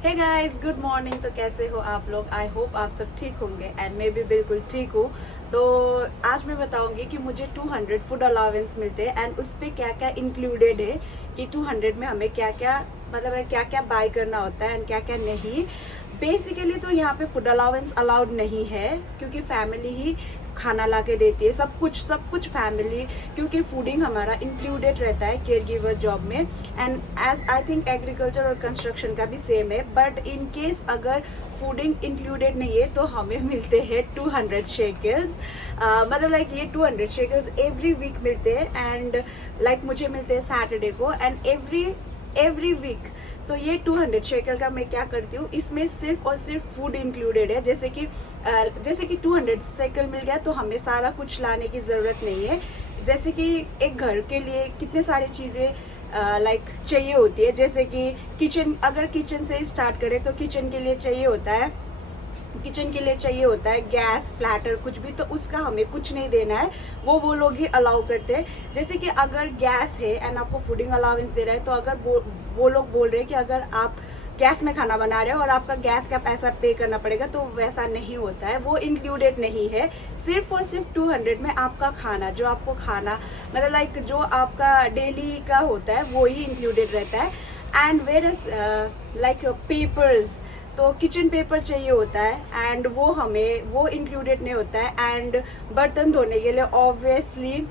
Hey guys, good morning. तो कैसे हो आप लोग? आई होप आप सब ठीक होंगे एंड मैं भी बिल्कुल ठीक हूँ। तो आज मैं बताऊंगी कि मुझे 200 फूड अलाउंस मिलते हैं एंड उस पर क्या क्या इंक्लूडेड है कि 200 में हमें क्या क्या मतलब क्या क्या बाय करना होता है एंड क्या क्या नहीं। बेसिकली तो यहाँ पे फूड अलाउंस अलाउड नहीं है क्योंकि फैमिली ही खाना ला के देती है, सब कुछ फैमिली, क्योंकि फूडिंग हमारा इंक्लूडेड रहता है केयर गिवर जॉब में। And as I think agriculture और कंस्ट्रक्शन का भी सेम है, बट इन केस अगर फूडिंग इंक्लूडेड नहीं है तो हमें मिलते हैं 200 शेकल्स। मतलब लाइक ये 200 शेकल्स एवरी वीक मिलते हैं एंड लाइक मुझे मिलते हैं सैटरडे को एंड एवरी वीक। तो ये 200 शेकल का मैं क्या करती हूँ, इसमें सिर्फ और सिर्फ फूड इंक्लूडेड है। जैसे कि 200 शेकल मिल गया तो हमें सारा कुछ लाने की ज़रूरत नहीं है। जैसे कि एक घर के लिए कितने सारी चीज़ें लाइक चाहिए होती है, जैसे कि अगर किचन से स्टार्ट करें तो किचन के लिए चाहिए होता है गैस, प्लेटर, कुछ भी। तो उसका हमें कुछ नहीं देना है, वो लोग ही अलाउ करते हैं। जैसे कि अगर गैस है एंड आपको फूडिंग अलाउंस दे रहा है तो अगर वो लोग बोल रहे हैं कि अगर आप गैस में खाना बना रहे हो और आपका गैस का पैसा पे करना पड़ेगा, तो वैसा नहीं होता है, वो इंक्लूडेड नहीं है। सिर्फ और सिर्फ 200 में आपका खाना, जो आपको खाना मतलब लाइक जो आपका डेली का होता है वो ही इंक्लूडेड रहता है। And where is like papers, तो किचन पेपर चाहिए होता है एंड वो इंक्लूडेड नहीं होता है। एंड बर्तन धोने के लिए ऑब्वियसली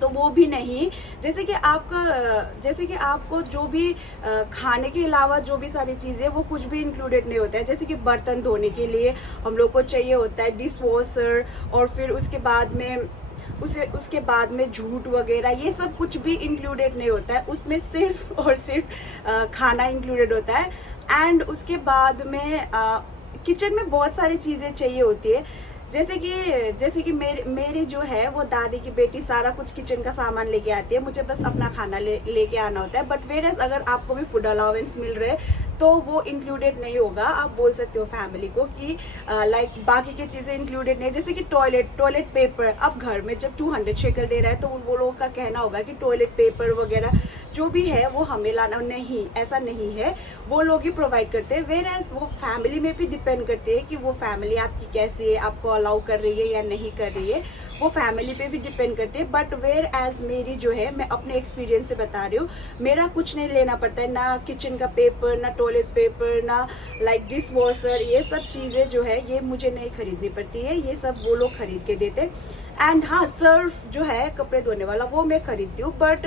तो वो भी नहीं। जैसे कि आपको जो भी खाने के अलावा जो भी सारी चीज़ें, वो कुछ भी इंक्लूडेड नहीं होता है। जैसे कि बर्तन धोने के लिए हम लोग को चाहिए होता है डिश वॉशर, और फिर उसके बाद में झूठ वगैरह, ये सब कुछ भी इंक्लूडेड नहीं होता है। उसमें सिर्फ और सिर्फ खाना इंक्लूडेड होता है। एंड उसके बाद में किचन में बहुत सारी चीज़ें चाहिए होती है। जैसे कि मेरी जो है वो दादी की बेटी सारा कुछ किचन का सामान लेके आती है, मुझे बस अपना खाना लेके आना होता है। बट वेयर एज अगर आपको भी फूड अलाउंस मिल रहे तो वो इंक्लूडेड नहीं होगा। आप बोल सकते हो फैमिली को कि लाइक बाकी की चीज़ें इंक्लूडेड नहीं है। जैसे कि टॉयलेट पेपर, अब घर में जब 200 शेकल दे रहा है तो वो लोगों का कहना होगा कि टॉयलेट पेपर वगैरह जो भी है वो हमें लाना, नहीं, ऐसा नहीं है, वो लोग ही प्रोवाइड करते हैं। वेयर एज वो फैमिली में भी डिपेंड करते हैं कि वो फैमिली आपकी कैसी है, आपको अलाउ कर रही है या नहीं कर रही है, वो फैमिली पे भी डिपेंड करते हैं। बट वेयर एज मेरी जो है, मैं अपने एक्सपीरियंस से बता रही हूँ, मेरा कुछ नहीं लेना पड़ता है, ना किचन का पेपर, ना टॉयलेट पेपर, ना लाइक डिश वॉशर, ये सब चीज़ें जो है ये मुझे नहीं खरीदनी पड़ती है, ये सब वो लोग खरीद के देते। एंड हाँ, सर्फ जो है कपड़े धोने वाला, वो मैं खरीदती हूँ। बट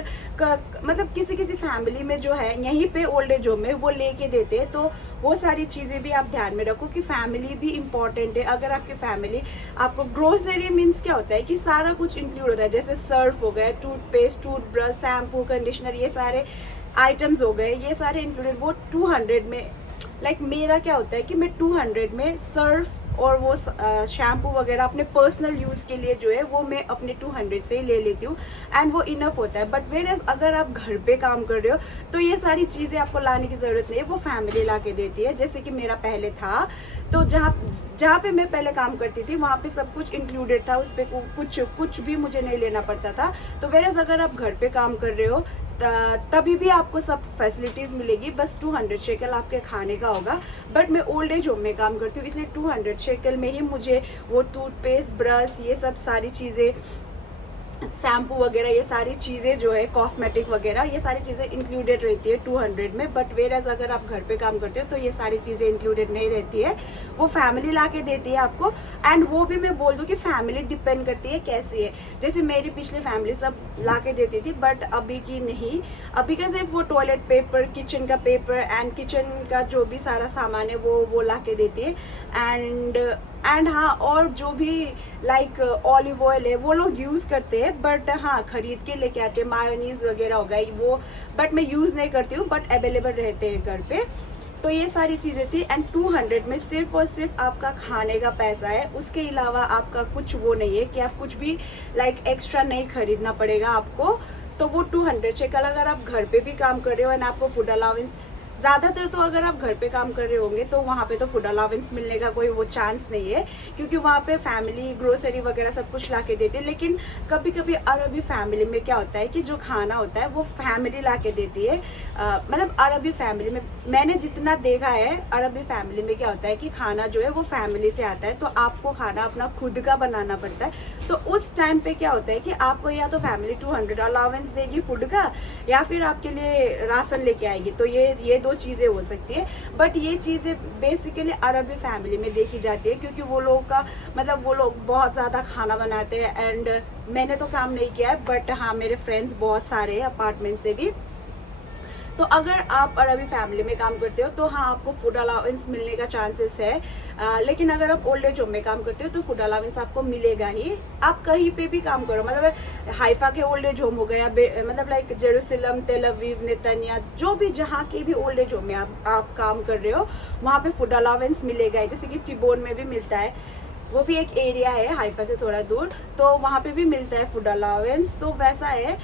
मतलब किसी फैमिली में जो है यहीं पे ओल्ड एज होम में वो लेके देते हैं। तो वो सारी चीज़ें भी आप ध्यान में रखो कि फैमिली भी इम्पॉर्टेंट है। अगर आपकी फैमिली, आपको ग्रोसरी मीन्स क्या होता है कि सारा कुछ इंक्लूड होता है। जैसे सर्फ हो गया, टूथपेस्ट, टूथब्रश, शैम्पू, कंडीशनर, ये सारे आइटम्स हो गए, ये सारे इंक्लूडेड। वो 200 में लाइक मेरा क्या होता है कि मैं 200 में सर्फ और वो शैम्पू वगैरह अपने पर्सनल यूज़ के लिए जो है वो मैं अपने 200 से ही ले लेती हूँ एंड वो इनफ होता है। बट वेयर एज अगर आप घर पे काम कर रहे हो तो ये सारी चीज़ें आपको लाने की ज़रूरत नहीं है, वो फैमिली ला के देती है। जैसे कि मेरा पहले था, तो जहाँ पे मैं पहले काम करती थी वहाँ पे सब कुछ इंक्लूडेड था, उस पर कुछ भी मुझे नहीं लेना पड़ता था। तो वेयर एज अगर आप घर पे काम कर रहे हो तभी भी आपको सब फैसिलिटीज़ मिलेगी, बस 200 शेकल आपके खाने का होगा। बट मैं ओल्ड एज होम में काम करती हूँ, इसलिए 200 शेकल में ही मुझे वो टूथपेस्ट, ब्रश, ये सब सारी चीज़ें, शैम्पू वगैरह, ये सारी चीज़ें जो है, कॉस्मेटिक वगैरह, ये सारी चीज़ें इंक्लूडेड रहती है 200 में। बट वेयर एज अगर आप घर पे काम करते हो तो ये सारी चीज़ें इंक्लूडेड नहीं रहती है, वो फैमिली ला के देती है आपको। एंड वो भी मैं बोल दूँ कि फैमिली डिपेंड करती है कैसी है। जैसे मेरी पिछली फैमिली सब ला के देती थी, बट अभी की नहीं। अभी का सिर्फ वो टॉयलेट पेपर, किचन का पेपर एंड किचन का जो भी सारा सामान है वो ला के देती है। एंड हाँ, और जो भी लाइक ऑलिव ऑयल है वो लोग यूज़ करते हैं, बट हाँ खरीद के लेके आते हैं। मायोनीज वगैरह हो गई वो, बट मैं यूज़ नहीं करती हूँ, बट अवेलेबल रहते हैं घर पे। तो ये सारी चीज़ें थी। एंड 200 में सिर्फ और सिर्फ आपका खाने का पैसा है, उसके अलावा आपका कुछ वो नहीं है कि आप कुछ भी लाइक एक्स्ट्रा नहीं खरीदना पड़ेगा आपको। तो वो 200 शेकल, अगर आप घर पे भी काम कर रहे हो एंड आपको फूड अलाउंस ज़्यादातर तो अगर आप घर पे काम कर रहे होंगे तो वहाँ पे तो फूड अलाउंस मिलने का कोई वो चांस नहीं है, क्योंकि वहाँ पे फैमिली ग्रोसरी वगैरह सब कुछ ला के देती है। लेकिन कभी कभी अरबी फैमिली में क्या होता है कि जो खाना होता है वो फैमिली ला के देती है। मतलब अरबी फैमिली में मैंने जितना देखा है, अरबी फैमिली में क्या होता है कि खाना जो है वो फैमिली से आता है, तो आपको खाना अपना खुद का बनाना पड़ता है। तो उस टाइम पे क्या होता है कि आपको या तो फैमिली 200 अलाउंस देगी फूड का, या फिर आपके लिए राशन लेके आएगी। तो ये दो चीज़ें हो सकती है। बट ये चीज़ें बेसिकली अरबी फैमिली में देखी जाती है, क्योंकि वो लोग का मतलब वो लोग बहुत ज़्यादा खाना बनाते हैं। एंड मैंने तो काम नहीं किया है, बट हाँ मेरे फ्रेंड्स बहुत सारे हैं अपार्टमेंट से भी। तो अगर आप अरबी फैमिली में काम करते हो तो हाँ आपको फूड अलाउंस मिलने का चांसेस है। लेकिन अगर आप ओल्ड एज होम में काम करते हो तो फूड अलाउंस आपको मिलेगा ही। आप कहीं पे भी काम करो, मतलब हाइफा के ओल्ड एज होम हो गया, मतलब लाइक जेरूसलम, तेल अवीव, नेतन्या, जो भी जहाँ के भी ओल्ड एज होम में आप काम कर रहे हो वहाँ पे फूड अलाउंस मिलेगा ही। जैसे कि टिबोन में भी मिलता है, वो भी एक एरिया है हाइफा से थोड़ा दूर, तो वहाँ पे भी मिलता है फूड अलाउंस। तो वैसा है,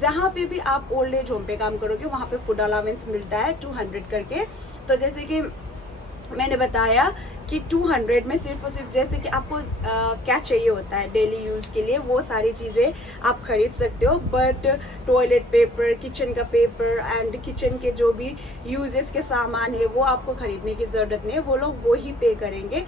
जहाँ पे भी आप ओल्ड एज होम पे काम करोगे वहाँ पे फूड अलाउंस मिलता है 200 करके। तो जैसे कि मैंने बताया कि 200 में सिर्फ और सिर्फ जैसे कि आपको क्या चाहिए होता है डेली यूज़ के लिए, वो सारी चीज़ें आप खरीद सकते हो। बट टॉयलेट पेपर, किचन का पेपर एंड किचन के जो भी यूजेस के सामान है वो आपको खरीदने की ज़रूरत नहीं है, वो लोग वो ही पे करेंगे।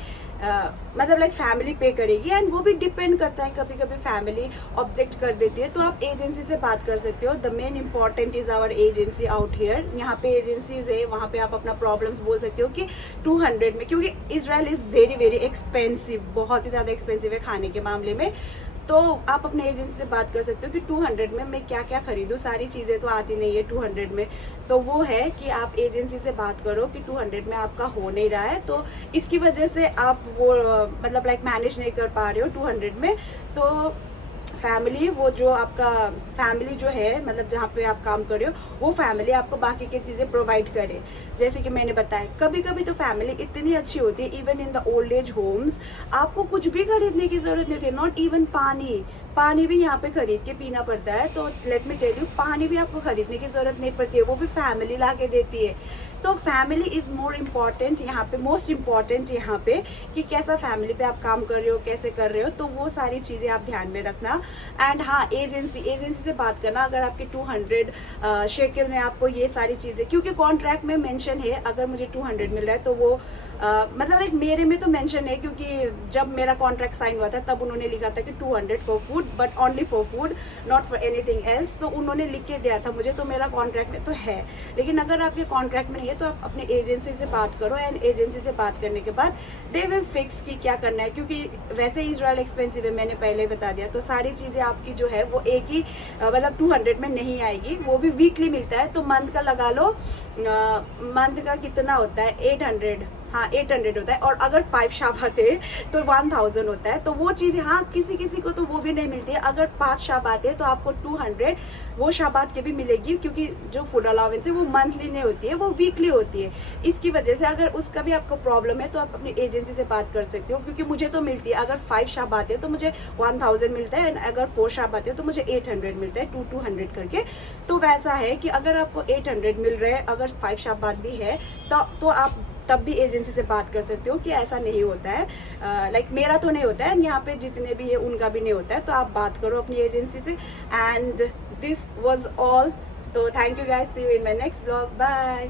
मतलब लाइक फैमिली पे करेगी। एंड वो भी डिपेंड करता है, कभी कभी फैमिली ऑब्जेक्ट कर देती है तो आप एजेंसी से बात कर सकते हो। The main important is our agency out here. यहाँ पे एजेंसीज है, वहाँ पे आप अपना प्रॉब्लम्स बोल सकते हो कि 200 में, क्योंकि Israel is very very expensive, बहुत ही ज़्यादा एक्सपेंसिव है खाने के मामले में। तो आप अपने एजेंसी से बात कर सकते हो कि 200 में मैं क्या क्या खरीदूँ, सारी चीज़ें तो आती नहीं है 200 में। तो वो है कि आप एजेंसी से बात करो कि 200 में आपका हो नहीं रहा है, तो इसकी वजह से आप वो मतलब लाइक मैनेज नहीं कर पा रहे हो 200 में। तो फैमिली, वो जो आपका फैमिली जो है, मतलब जहाँ पे आप काम कर रहे हो वो फैमिली आपको बाकी की चीज़ें प्रोवाइड करे। जैसे कि मैंने बताया, कभी कभी तो फैमिली इतनी अच्छी होती है, even in the old age homes आपको कुछ भी खरीदने की ज़रूरत नहीं होती, नॉट इवन पानी भी यहाँ पे खरीद के पीना पड़ता है। तो लेट मी टेल यू, पानी भी आपको खरीदने की ज़रूरत नहीं पड़ती है, वो भी फैमिली ला के देती है। तो फैमिली इज़ मोर इम्पॉर्टेंट यहाँ पे, मोस्ट इम्पॉर्टेंट यहाँ पे, कि कैसा फैमिली पे आप काम कर रहे हो, कैसे कर रहे हो, तो वो सारी चीज़ें आप ध्यान में रखना। एंड हाँ, एजेंसी से बात करना, अगर आपके 200 शेकल में आपको ये सारी चीज़ें, क्योंकि कॉन्ट्रैक्ट में मेंशन है अगर मुझे 200 मिल रहा है तो वो मतलब एक मेरे में तो मेंशन है, क्योंकि जब मेरा कॉन्ट्रैक्ट साइन हुआ था तब उन्होंने लिखा था कि 200 for food, but only for food, not for anything else. तो उन्होंने लिख के दिया था मुझे, तो मेरा कॉन्ट्रैक्ट में तो है। लेकिन अगर आपके कॉन्ट्रैक्ट में नहीं है तो आप अपने एजेंसी से बात करो, एंड एजेंसी से बात करने के बाद दे विल फिक्स कि क्या करना है। क्योंकि वैसे इजराइल एक्सपेंसिव है, मैंने पहले बता दिया, तो सारी चीज़ें आपकी जो है वो एक ही मतलब 200 में नहीं आएगी, वो भी वीकली मिलता है। तो मंथ का लगा लो, मंथ का कितना होता है, 800, हाँ 800 होता है। और अगर 5 शाबात है तो 1000 होता है। तो वो चीज़ हाँ किसी किसी को तो वो भी नहीं मिलती है। अगर 5 शाबात है तो आपको 200 वो शाबात के भी मिलेगी, क्योंकि जो फूड अलाउंस है वो मंथली नहीं होती है, वो वीकली होती है। इसकी वजह से अगर उसका भी आपको प्रॉब्लम है तो आप अपनी एजेंसी से बात कर सकते हो, क्योंकि मुझे तो मिलती है। अगर 5 शाबात है तो मुझे 1000 मिलता है, एंड अगर 4 शाबात है तो मुझे 800 मिलता है, 200 करके। तो वैसा है कि अगर आपको 800 मिल रहा है, अगर 5 शाबात भी है तो आप तब भी एजेंसी से बात कर सकते हो कि ऐसा नहीं होता है। लाइक मेरा तो नहीं होता है, यहाँ पे जितने भी है उनका भी नहीं होता है। तो आप बात करो अपनी एजेंसी से। And this was all. तो thank you guys, see you in my next blog, bye.